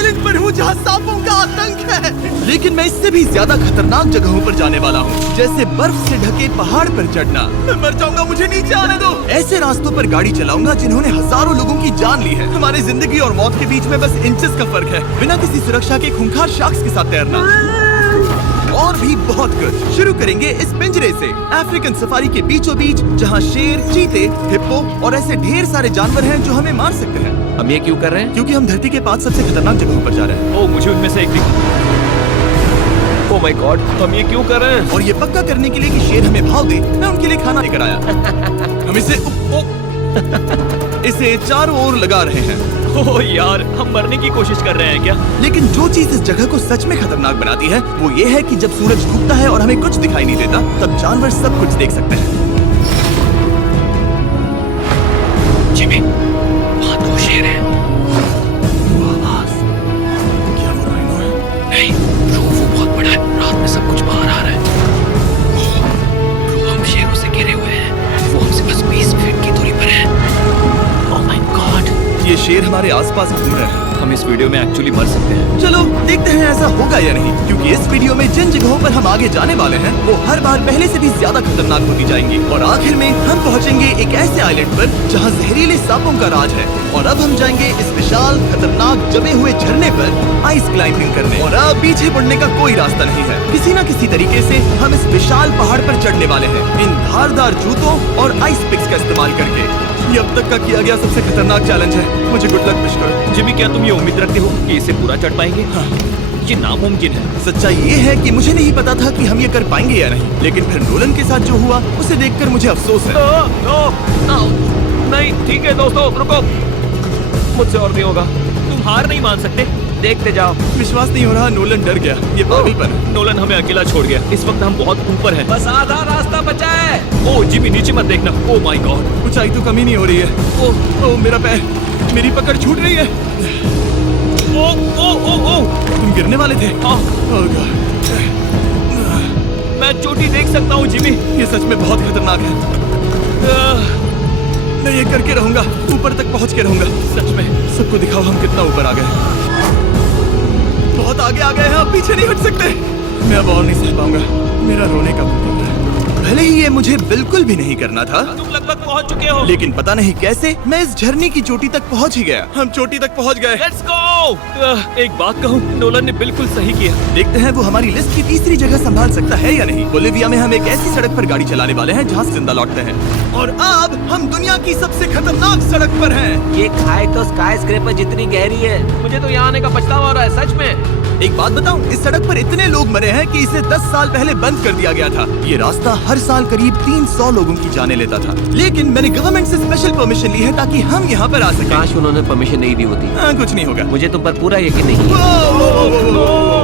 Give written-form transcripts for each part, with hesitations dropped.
Island पर हूँ जहाँ सांपों का आतंक है, लेकिन मैं इससे भी ज्यादा खतरनाक जगहों पर जाने वाला हूँ, जैसे बर्फ से ढके पहाड़ पर चढ़ना। मैं मर जाऊंगा, मुझे नीचे आने दो। ऐसे रास्तों पर गाड़ी चलाऊंगा जिन्होंने हजारों लोगों की जान ली है। हमारी जिंदगी और मौत के बीच में बस इंचेस का फर्क है। बिना किसी सुरक्षा के खूंखार शार्क्स के साथ तैरना और भी बहुत कुछ। शुरू करेंगे इस पिंजरे से, अफ्रीकन सफारी के बीचों बीच, जहाँ शेर, चीते, हिप्पो और ऐसे ढेर सारे जानवर हैं जो हमें मार सकते हैं। हम ये क्यों कर रहे हैं? क्योंकि हम धरती के 5 सबसे खतरनाक जगहों पर जा रहे हैं। ओह, मुझे उनमें से एक दिखा। ओह माय गॉड, हम ये क्यों कर रहे हैं? और ये पक्का करने के लिए कि शेर हमें भाव दे, मैं उनके लिए खाना लेकर आया। हम इसे चारों ओर लगा रहे हैं। ओह यार, हम मरने की कोशिश कर रहे हैं क्या? लेकिन जो चीज इस जगह को सच में खतरनाक बनाती है वो ये है कि जब सूरज डूबता है और हमें कुछ दिखाई नहीं देता, तब जानवर सब कुछ देख सकते हैं। जिमी, वहाँ 2 शेर हैं। वो आवाज, क्या वो राइनो है? नहीं ब्रो, वो बहुत बड़ा है। रात में सब कुछ बाहर आ रहा है। ब्रो, हम शेरों से घिरे हुए हैं। वो हमसे बस 20 फीट की दूरी पर है। ओह माय गॉड, ये शेर हमारे आसपास घूम रहे हैं। हम इस वीडियो में एक्चुअली मर सकते हैं। चलो देखते हैं ऐसा होगा या नहीं, क्योंकि इस वीडियो में जिन जगहों पर हम आगे जाने वाले हैं वो हर बार पहले से भी ज्यादा खतरनाक होती जाएंगी। और आखिर में हम पहुंचेंगे एक ऐसे आइलैंड पर जहां जहरीले सांपों का राज है। और अब हम जाएंगे इस विशाल, खतरनाक, जमे हुए झरने पर आइस क्लाइंबिंग करने। और अब पीछे मुड़ने का कोई रास्ता नहीं है। किसी न किसी तरीके से हम इस विशाल पहाड़ पर चढ़ने वाले हैं, इन धारदार जूतों और आइस पिक्स का इस्तेमाल करके। ये अब तक का किया गया सबसे खतरनाक चैलेंज है। मुझे गुड लक विश करो। जिमी, क्या तुम ये उम्मीद रखते हो कि इसे पूरा चढ़ पाएंगे? हाँ। ये नामुमकिन है। सच्चाई ये है कि मुझे नहीं पता था कि हम ये कर पाएंगे या नहीं, लेकिन फिर नोलन के साथ जो हुआ उसे देखकर मुझे अफसोस है। नहीं, ठीक है दोस्तों, रुको। मुझसे और नहीं होगा। तुम हार नहीं मान सकते। देखते जाओ। विश्वास नहीं हो रहा, नोलन डर गया। ये पागलपन है। नोलन हमें अकेला छोड़ गया। इस वक्त हम बहुत ऊपर हैं। बस आधा रास्ता बचा है। ओह जिमी, नीचे मत देखना। ओह माय गॉड, ऊंचाई तो कमी नहीं हो रही है। ओह मेरा पैर, मेरी पकड़ छूट रही है। ओह ओह ओह ओह, तुम गिरने वाले थे। ओह गॉड, मैं चोटी देख सकता हूँ जिमी। ये सच में बहुत खतरनाक है। मैं ये करके रहूंगा, ऊपर तक पहुंच के रहूंगा। सच में। सबको दिखाओ हम कितना ऊपर आ गए। बहुत आगे आ गए हैं, अब पीछे नहीं हट सकते। मैं अब और नहीं सह पाऊंगा। मेरा रोने का मन कर रहा है। भले ही ये मुझे बिल्कुल भी नहीं करना था, तुम लगभग पहुंच चुके हो। लेकिन पता नहीं कैसे मैं इस झरने की चोटी तक पहुंच ही गया। हम चोटी तक पहुंच गए। Let's go. एक बात कहूँ, नोलन ने बिल्कुल सही किया। देखते हैं वो हमारी लिस्ट की तीसरी जगह संभाल सकता है या नहीं। बोलिविया में हम एक ऐसी सड़क पर गाड़ी चलाने वाले हैं जहाँ से जिंदा लौटते हैं। और अब हम दुनिया की सबसे खतरनाक सड़क पर हैं। ये खाई तो स्काई स्क्रैपर जितनी गहरी है। मुझे तो यहाँ आने का पछतावा हो रहा है, सच में। एक बात बताऊं, इस सड़क पर इतने लोग मरे हैं कि इसे 10 साल पहले बंद कर दिया गया था। ये रास्ता हर साल करीब 300 लोगों की जाने लेता था, लेकिन मैंने गवर्नमेंट से स्पेशल परमिशन ली है ताकि हम यहाँ पर आ सकें। काश उन्होंने परमिशन नहीं दी होती। कुछ नहीं होगा। मुझे तुम पर पूरा यकीन नहीं है।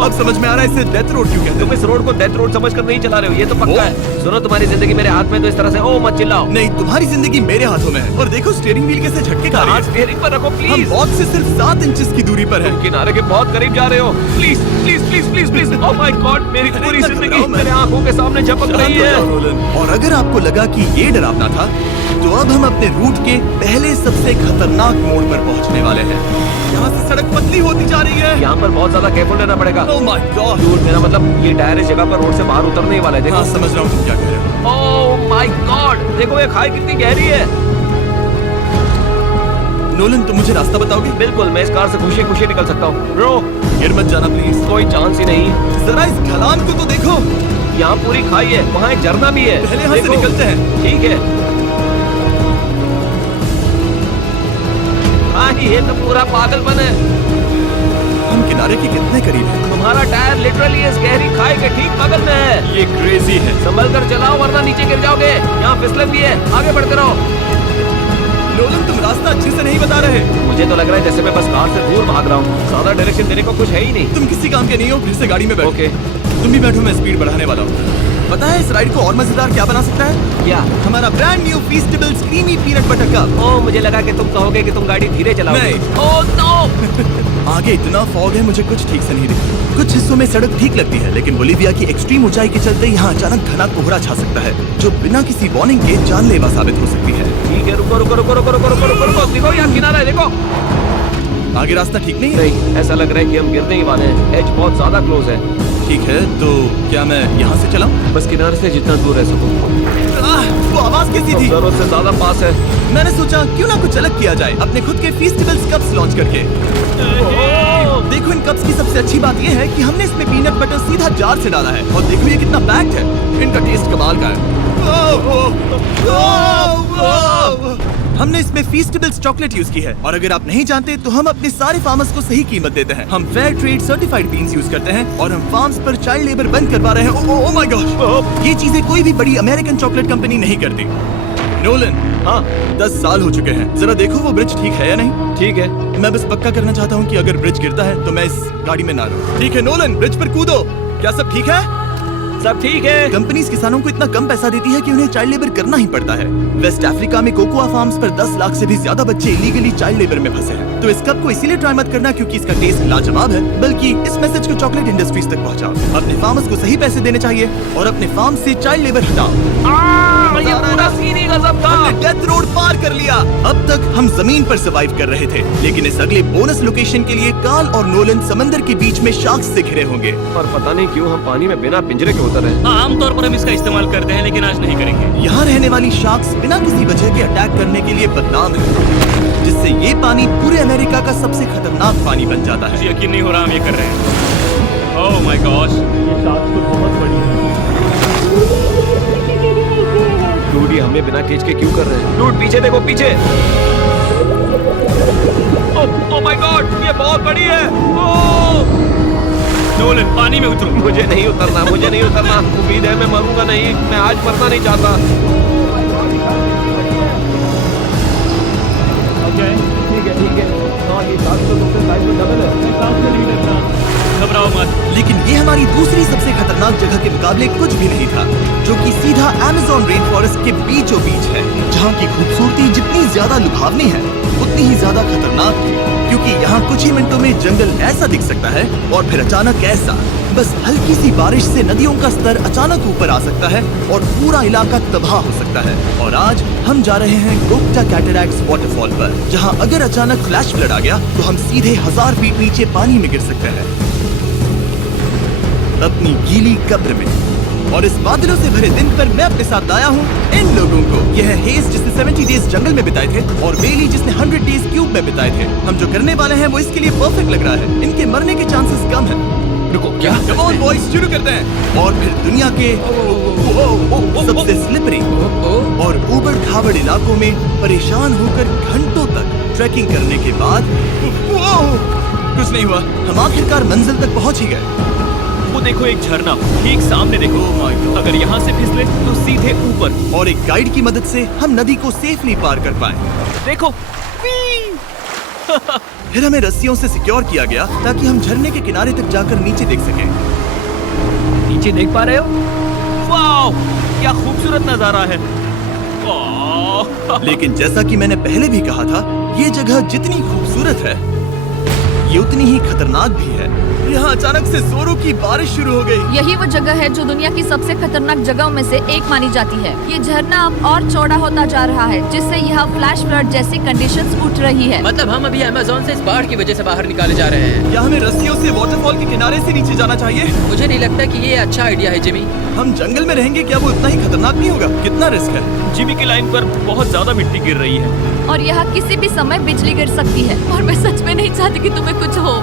अब समझ में आ रहा है इसे डेथ रोड क्यों कहते तुम हैं। इस रोड को डेथ रोड समझकर नहीं चला रहे हो, ये तो पक्का है। सुनो, तुम्हारी जिंदगी मेरे हाथ में, तो इस तरह से ओ मत चिल्लाओ। नहीं, तुम्हारी जिंदगी मेरे हाथों में है। और देखो स्टीयरिंग व्हील कैसे झटके खा रही है। स्टीयरिंग पर रखो हम प्लीज। वॉक से सिर्फ 7 इंचेस की दूरी पर है। किनारे के बहुत करीब जा रहे हो। Please please please please please. Oh my God, मेरी पूरी जिंदगी मेरे आंखों के सामने झपक रही है। और अगर आपको लगा कि ये डरावना था, तो अब हम अपने रूट के पहले सबसे खतरनाक मोड़ पर पहुंचने वाले हैं। यहाँ से सड़क पतली होती जा रही है। यहाँ पर बहुत ज्यादा केयरफुल रहना पड़ेगा। Oh my God! दूर, मेरा मतलब ये टायर इस जगह पर रोड से बाहर उतरने ही वाला है। देखो। हाँ, समझ रहा हूँ तुम क्या कह रहे हो। ओह माय गॉड, देखो ये खाई कितनी गहरी है। नोलन, तुम मुझे रास्ता बताओगे? बिल्कुल, मैं इस कार से खुशी खुशी निकल सकता हूँ। ब्रो, गिर मत जाना प्लीज। कोई चांस ही नहीं। जरा इस ढलान को तो देखो। यहाँ पूरी खाई है, वहाँ एक झरना भी है। पहले यहाँ से देखो। निकलते हैं। ठीक है। हाँ, ये तो पूरा पागलपन है। हम किनारे के कितने करीब हैं? तुम्हारा टायर लिटरली इस गहरी खाई के ठीक बगल में है। ये क्रेजी है। संभल कर चलाओ वरना नीचे गिर जाओगे। यहाँ फिसलन भी है, आगे बढ़ते रहो। नोलन, तुम रास्ता अच्छे से नहीं बता रहे। मुझे तो लग रहा है जैसे मैं बस कार से दूर भाग रहा हूँ। ज्यादा डायरेक्शन देने को कुछ है ही नहीं। तुम किसी काम के नहीं हो, फिर से गाड़ी में बैठो। ओके। तुम भी बैठो, मैं स्पीड बढ़ाने वाला हूँ। पता है इस राइड को और मजेदार क्या बना सकता है? क्या? हमारा brand new Feastables creamy peanut butter cup. Oh, मुझे लगा कि तुम कहोगे कि तुम गाड़ी धीरे चलाओगे। नहीं। Oh no. आगे इतना फॉग है, मुझे कुछ ठीक से नहीं दिखता। कुछ हिस्सों में सड़क ठीक लगती है, लेकिन बोलिविया की एक्सट्रीम ऊंचाई के चलते यहाँ अचानक घना कोहरा छा सकता है, जो बिना किसी वार्निंग के जानलेवा साबित हो सकती है। ठीक है, रुको रुको रुको रुको रुको रुको रुको रुको। देखो यहाँ किनारा है, देखो। आगे रास्ता ठीक नहीं है? नहीं, ऐसा लग रहा है कि हम गिरने ही वाले हैं। एज बहुत ज्यादा क्लोज है। ठीक है, तो क्या मैं यहाँ से चलाऊं? बस किनारे से जितना दूर रह सकूं। वो आवाज कैसी थी? जरूरत से ज्यादा पास है। मैंने सोचा क्यों ना कुछ अलग किया जाए, अपने खुद के फेस्टिवल्स कप्स लॉन्च करके। देखो, इन कप्स की सबसे अच्छी बात ये है कि हमने इसमें पीनट बटर सीधा जार से डाला है, और देखो ये कितना पैक्ड है। इनका टेस्ट कमाल का है। हमने इसमें फेस्टिवल्स चॉकलेट यूज की है, और अगर आप नहीं जानते तो हम अपने सारे फार्मर्स को सही कीमत देते हैं। हम fair trade certified beans use करते हैं, और हम फार्म्स पर चाइल्ड लेबर बंद करवा रहे हैं। ओह माय गॉश, ये चीजें कोई भी बड़ी अमेरिकन चॉकलेट कंपनी नहीं करती। नोलन, हाँ 10 साल हो चुके हैं, जरा देखो वो ब्रिज ठीक है या नहीं। ठीक है। मैं बस पक्का करना चाहता हूँ कि अगर ब्रिज गिरता है तो मैं इस गाड़ी में ना रहूं। ठीक है नोलन, ब्रिज पर कूदो। क्या सब ठीक है? सब ठीक है। कंपनीज किसानों को इतना कम पैसा देती है कि उन्हें चाइल्ड लेबर करना ही पड़ता है। वेस्ट अफ्रीका में कोकोआ फार्म्स पर 10 लाख से भी ज्यादा बच्चे इलीगली चाइल्ड लेबर में फंसे हैं। तो इस कप को इसीलिए ट्राई मत करना क्योंकि इसका टेस्ट लाजवाब है, बल्कि इस मैसेज को चॉकलेट इंडस्ट्रीज तक पहुंचाओ। अपने फार्मर्स को सही पैसे देने चाहिए और अपने फार्म से चाइल्ड लेबर हटाओ। ये पूरा सीन ही गजब था। हमने डेथ रोड पार कर लिया। अब तक हम जमीन पर सर्वाइव कर रहे थे, लेकिन इस अगले बोनस लोकेशन के लिए कार्ल और नोलन समंदर के बीच में शार्क्स से घिरे होंगे। पर पता नहीं क्यों हम पानी में बिना पिंजरे के उतर रहे। आमतौर पर हम इसका इस्तेमाल करते हैं, लेकिन आज नहीं करेंगे। यहाँ रहने वाली शार्क्स बिना किसी वजह के अटैक करने के लिए बदनाम है, जिससे ये पानी पूरे अमेरिका का सबसे खतरनाक पानी बन जाता है। मुझे यकीन नहीं हो रहा हम ये कर रहे हैं। ओह माय गॉश, ये शार्क तो बहुत बड़ी है। डूड, ये हमें बिना केज के क्यों कर रहे हैं? डूड पीछे देखो, पीछे। ओह माय गॉड, ये बहुत बड़ी है। ओह नोलन, पानी में उतरो। मुझे नहीं उतरना, मुझे नहीं उतरना। उम्मीद है मैं मरूंगा नहीं। मैं आज मरना नहीं चाहता। ठीक है ठीक है। हाँ, ये शार्क तो तुमसे साइज में डबल है। मैं शार्क से नहीं डरता। घबराओ मत। लेकिन ये हमारी दूसरी सबसे खतरनाक जगह के मुकाबले कुछ भी नहीं था, जो कि सीधा अमेज़न रेन फॉरेस्ट के बीचों बीच है, जहाँ की खूबसूरती जितनी ज्यादा लुभावनी है उतनी ही ज्यादा खतरनाक है, क्योंकि यहाँ कुछ ही मिनटों में जंगल ऐसा दिख सकता है और फिर अचानक ऐसा। बस हल्की सी बारिश से नदियों का स्तर अचानक ऊपर आ सकता है और पूरा इलाका तबाह हो सकता है। और आज हम जा रहे हैं गोक्टा कैटरैक्ट्स वाटरफॉल पर, जहाँ अगर अचानक फ्लैश फ्लड आ गया तो हम सीधे 1000 फीट नीचे पानी में गिर सकते हैं, अपनी गीली कब्र में। और इस बादलों से भरे दिन पर मैं अपने साथ लाया हूँ इन लोगों को। यह है हेज जिसने 70 डेज जंगल में बिताए थे, और बेली जिसने 100 डेज क्यूब में बिताए थे। हम जो करने वाले हैं वो इसके लिए परफेक्ट लग रहा है। इनके मरने के चांसेस कम हैं। रुको, क्या? कम ऑन बॉयज, शुरू करते हैं। और फिर दुनिया के सबसे स्लिपरी और ऊबड़ खाबड़ इलाकों में परेशान होकर घंटों तक ट्रैकिंग करने के बाद कुछ नहीं हुआ। हम आखिरकार मंजिल तक पहुंच ही गए। वो देखो, एक झरना ठीक सामने देखो। अगर यहाँ से फिसले तो सीधे ऊपर। और एक गाइड की मदद से हम नदी को सेफली पार कर पाए। देखो। फिर हमें रस्सियों से सिक्योर किया गया ताकि हम झरने के किनारे तक जाकर नीचे देख सकें। नीचे देख पा रहे हो? वाओ, क्या खूबसूरत नजारा है। लेकिन जैसा कि मैंने पहले भी कहा था, ये जगह जितनी खूबसूरत है ये उतनी ही खतरनाक भी है। यहाँ अचानक से जोरों की बारिश शुरू हो गई। यही वो जगह है जो दुनिया की सबसे खतरनाक जगहों में से एक मानी जाती है। ये झरना अब और चौड़ा होता जा रहा है, जिससे यहाँ फ्लैश फ्लड जैसी कंडीशंस उठ रही है। मतलब हम अभी अमेज़न से इस बाढ़ की वजह से बाहर निकाले जा रहे हैं। क्या हमें रस्सियों से वाटरफॉल के किनारे से नीचे जाना चाहिए? मुझे नहीं लगता कि ये अच्छा आइडिया है जिमी। हम जंगल में रहेंगे, क्या वो इतना ही खतरनाक नहीं होगा? कितना रिस्क है। जिमी की लाइन पर बहुत ज्यादा मिट्टी गिर रही है, और यहाँ किसी भी समय बिजली गिर सकती है, और मैं सच में नहीं चाहती कि तुम्हें कुछ हो।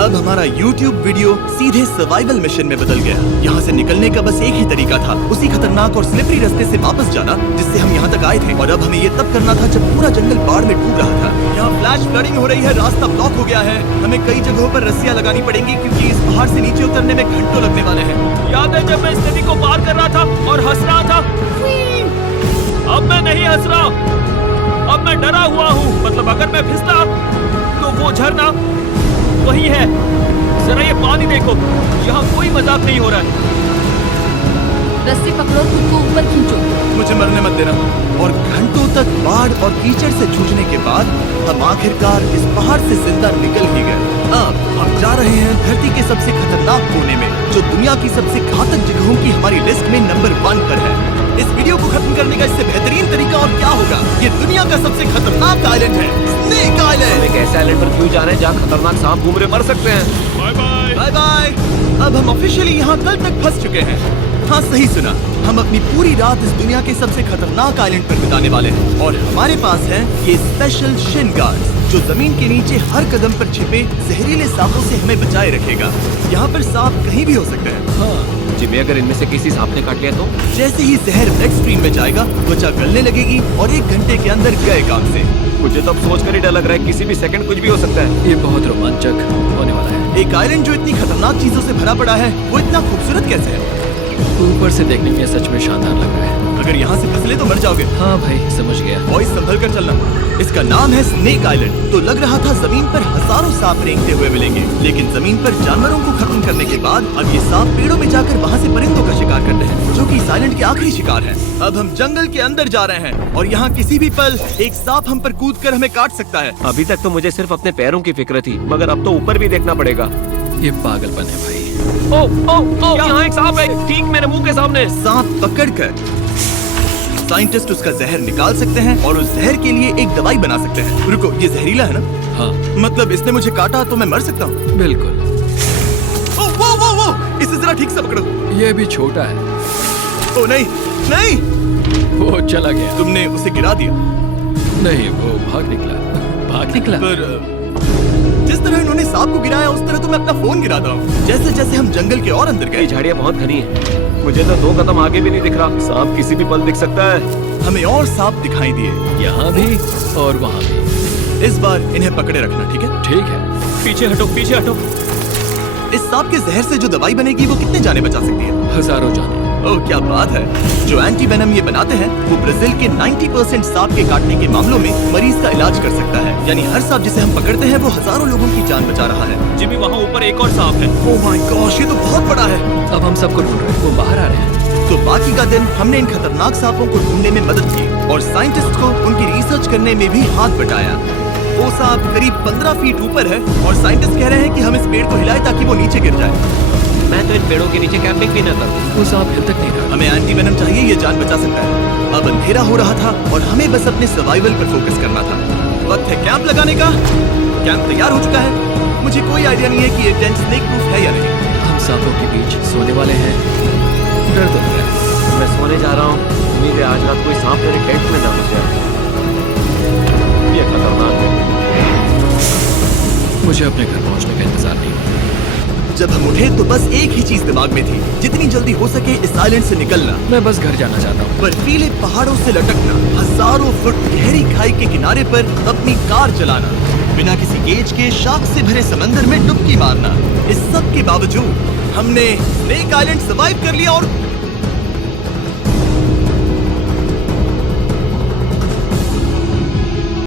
अब हमारा YouTube वीडियो सीधे सर्वाइवल मिशन में बदल गया। यहाँ से निकलने का बस एक ही तरीका था, उसी खतरनाक और स्लिपरी रास्ते से वापस जाना जिससे हम यहाँ तक आए थे। और अब हमें ये तब करना था जब पूरा जंगल बाढ़ में डूब रहा था। यहाँ फ्लैश फ्लडिंग हो रही है, रास्ता ब्लॉक हो गया है। हमें कई जगहों पर रस्सियाँ लगानी पड़ेंगी क्योंकि इस पहाड़ से नीचे उतरने में घंटों लगने वाले हैं। याद है जब मैं इस नदी को पार कर रहा था और हंस रहा था? अब मैं नहीं हंस रहा, अब मैं डरा हुआ हूँ। मतलब अगर मैं फिसला तो वो झरना वही है। जरा ये पानी देखो, यहाँ कोई मजाक नहीं हो रहा है। रस्सी पकड़ो, खुद को ऊपर खींचो। मुझे मरने मत देना। और घंटों तक बाढ़ और कीचड़ से जूझने के बाद हम आखिरकार इस पहाड़ से जिंदा निकल ही गए। अब हम जा रहे हैं धरती के सबसे खतरनाक कोने में, जो दुनिया की सबसे घातक जगहों की हमारी लिस्ट में नंबर 1 पर है। इस वीडियो को खत्म करने का इससे बेहतरीन तरीका और क्या होगा? ये दुनिया का सबसे खतरनाक आइलैंड है, स्नेक आइलैंड। एक ऐसे आइलैंड पर क्यों जा रहे हैं जहाँ खतरनाक सांप घूम रहे मर सकते हैं? Bye bye. Bye bye. अब हम ऑफिशियली यहाँ कल तक फंस चुके हैं। हाँ, सही सुना, हम अपनी पूरी रात इस दुनिया के सबसे खतरनाक आइलैंड पर बिताने वाले हैं और हमारे पास हैं ये स्पेशल शिन गार्ड्स, जो जमीन के नीचे हर कदम पर छिपे जहरीले सांपों से हमें बचाए रखेगा। यहाँ पर सांप कहीं भी हो सकते हैं। हाँ जिम्मी, अगर इनमें से किसी सांप ने काट लिया तो? जैसे ही जहर ब्लड स्ट्रीम में जाएगा, त्वचा गलने लगेगी और 1 घंटे के अंदर गए काम से। मुझे तो अब सोचकर ही डर लग रहा है, किसी भी सेकंड कुछ भी हो सकता है। ये बहुत रोमांचक होने वाला है। एक आइलैंड जो इतनी खतरनाक चीजों से भरा पड़ा है, वो इतना खूबसूरत कैसे है? ऊपर से देखने में सच में शानदार लग रहा है। अगर यहाँ से फंसले तो मर जाओगे। हाँ भाई, समझ गया। वॉइस संभल कर चलना। इसका नाम है स्नेक आइलैंड। तो लग रहा था जमीन पर हजारों सांप रेंगते हुए मिलेंगे, लेकिन जमीन पर जानवरों को खत्म करने के बाद अब ये सांप पेड़ों में जाकर वहाँ से परिंदों का शिकार करते हैं, जो कि इस आइलैंड के आखिरी शिकार हैं। अब हम जंगल के अंदर जा रहे हैं और यहाँ किसी भी पल एक सांप हम पर कूद कर हमें काट सकता है। अभी तक तो मुझे सिर्फ अपने पैरों की फिक्र थी, मगर अब तो ऊपर भी देखना पड़ेगा। ये पागलपन है भाई। ओ, यहाँ एक सांप है, ठीक मेरे मुंह के सामने। सांप पकड़कर साइंटिस्ट उसका जहर निकाल सकते हैं और उस जहर के लिए एक दवाई बना सकते हैं। रुको, ये जहरीला है ना? हाँ मतलब इसने मुझे काटा तो मैं मर सकता हूँ? बिल्कुल। ओ, वो, इसे जरा ठीक से पकड़ो। ये भी छोटा है। ओ नहीं, नहीं, वो चला गया। तुमने उसे गिरा दिया। नहीं, वो भाग निकला। पर जिस तरह इन्होंने सांप को गिराया, उस तरह तो मैं अपना फोन गिराता हूँ। जैसे जैसे हम जंगल के और अंदर ये गए, झाड़ियाँ बहुत घनी है, मुझे तो 2 कदम आगे भी नहीं दिख रहा। सांप किसी भी पल दिख सकता है। हमें और सांप दिखाई दिए। यहाँ भी और वहाँ भी। इस बार इन्हें पकड़े रखना, ठीक है? ठीक है। पीछे हटो, पीछे हटो। इस सांप के जहर से जो दवाई बनेगी, वो कितने जाने बचा सकती है? हजारों जाने। ओह, क्या बात है। जो एंटी वेनम ये बनाते हैं, वो ब्राजील के 90% सांप के काटने के मामलों में मरीज का इलाज कर सकता है। यानी हर सांप जिसे हम पकड़ते हैं, वो हजारों लोगों की जान बचा रहा है। जिमी, वहाँ ऊपर एक और सांप है। ओह माय गॉश, ये तो बहुत बड़ा है। अब हम सबको ढूंढ रहे हैं। वो बाहर आ रहे हैं। तो बाकी का दिन हमने इन खतरनाक सांपों को ढूंढने में मदद की और साइंटिस्ट को उनकी रिसर्च करने में भी हाथ बटाया। वो सांप करीब 15 फीट ऊपर है और साइंटिस्ट कह रहे हैं कि हम इस पेड़ को हिलाएं ताकि वो नीचे गिर जाए। मैं तो इन पेड़ों के नीचे कैंपिंग भी न करूँ। वो सांप हिल तक नहीं रहा। हमें एंटी वेनम चाहिए, ये जान बचा सकता है। अब अंधेरा हो रहा था और हमें बस अपने सर्वाइवल पर फोकस करना था। वक्त है कैंप लगाने का। कैंप तैयार हो चुका है। मुझे कोई आइडिया नहीं है कि ये टेंट स्नेक प्रूफ है या नहीं। हम सांपों के बीच सोने वाले हैं। डर तो लग रहा है। मैं सोने जा रहा हूँ। उम्मीद है आज रात कोई सांप मेरे टेंट में ना घुस जाए। ये खतरनाक है। मुझे अपने घर पहुंचने का इंतजार नहीं होता। जब हम उठे तो बस एक ही चीज दिमाग में थी, जितनी जल्दी हो सके इस आइलैंड से निकलना। मैं बस घर जाना चाहता हूँ। बर्फीले पहाड़ों से लटकना, हजारों फुट गहरी खाई के किनारे पर अपनी कार चलाना, बिना किसी गेज के शार्क से भरे समंदर में डुबकी मारना। इस सब के बावजूद हमने स्नेक आइलैंड सर्वाइव कर लिया और